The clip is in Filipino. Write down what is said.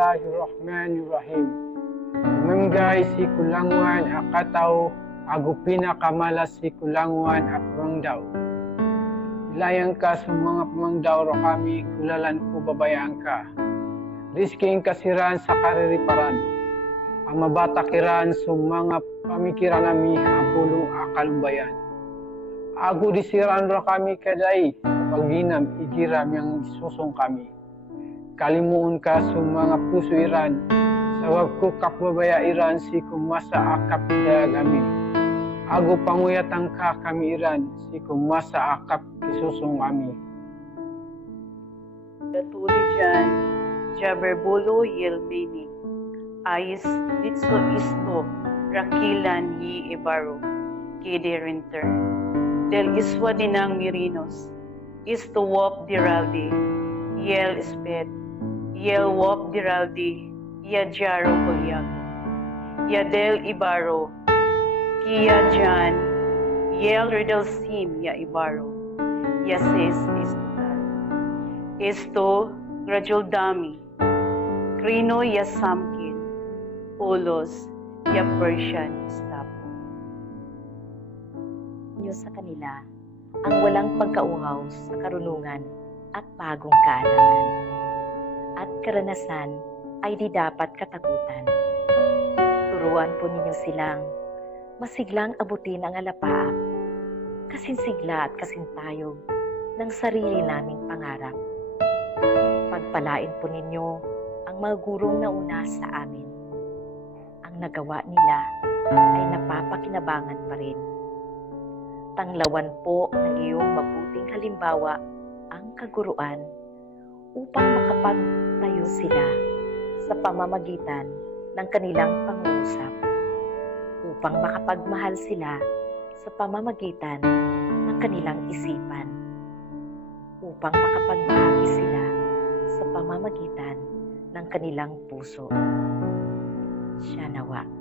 Bismillahirrahmanirrahim. Menggay si kulangwan akataw agupina kamala si kulangwan akmangdaw. Ilayang ka sa mga pamangdaw ro kami kulalan ko babayaan ka. Risking kasiran sa kaririparan. Ang mabatakiran sa mga pamikiran nami ang pulong akalumbayan. Ago disiran ro kami kaday sa pagginam igiram yang susong kami. Kalimuon ka sa mga puso iran. Sa wag ko kapabaya iran si kumasa akap dayag amin. Ago panguyatang ka kami iran. Si kumasa akap isusong amin. Datuli dyan, Jaberbulo Yelmeni, Ais Ditso Isto, Rakilan Yi Ibaro, Kede Rinter, Del Giswa Dinang Mirinos, Isto Wop Diraldi, Yel Sped, Yel Wop Diraldi, Ya Jaro Kulyag, Ya Del Ibaro, Kia Jan, Yel Riddle Sim Ya Ibaro, Ya Sis Istutar. Esto Grajuldami, Krino Yasamkin, Ulos, Ya Persian Stapo. niyo sa kanila ang walang pagkauhaw sa karunungan at bagong kaalaman. At karanasan ay di dapat katakutan. Turuan po ninyo silang masiglang abutin ang alapaap, kasinsigla at kasintayog ng sarili naming pangarap. Pagpalain po ninyo ang mga gurong nauna sa amin. Ang nagawa nila ay napapakinabangan pa rin tanglawan po ng iyong mabuting halimbawa ang kaguruan upang makapagtayo sila sa pamamagitan ng kanilang pangungusap, upang makapagmahal sila sa pamamagitan ng kanilang isipan, upang makapagbahagi sila sa pamamagitan ng kanilang puso. Siya nawa.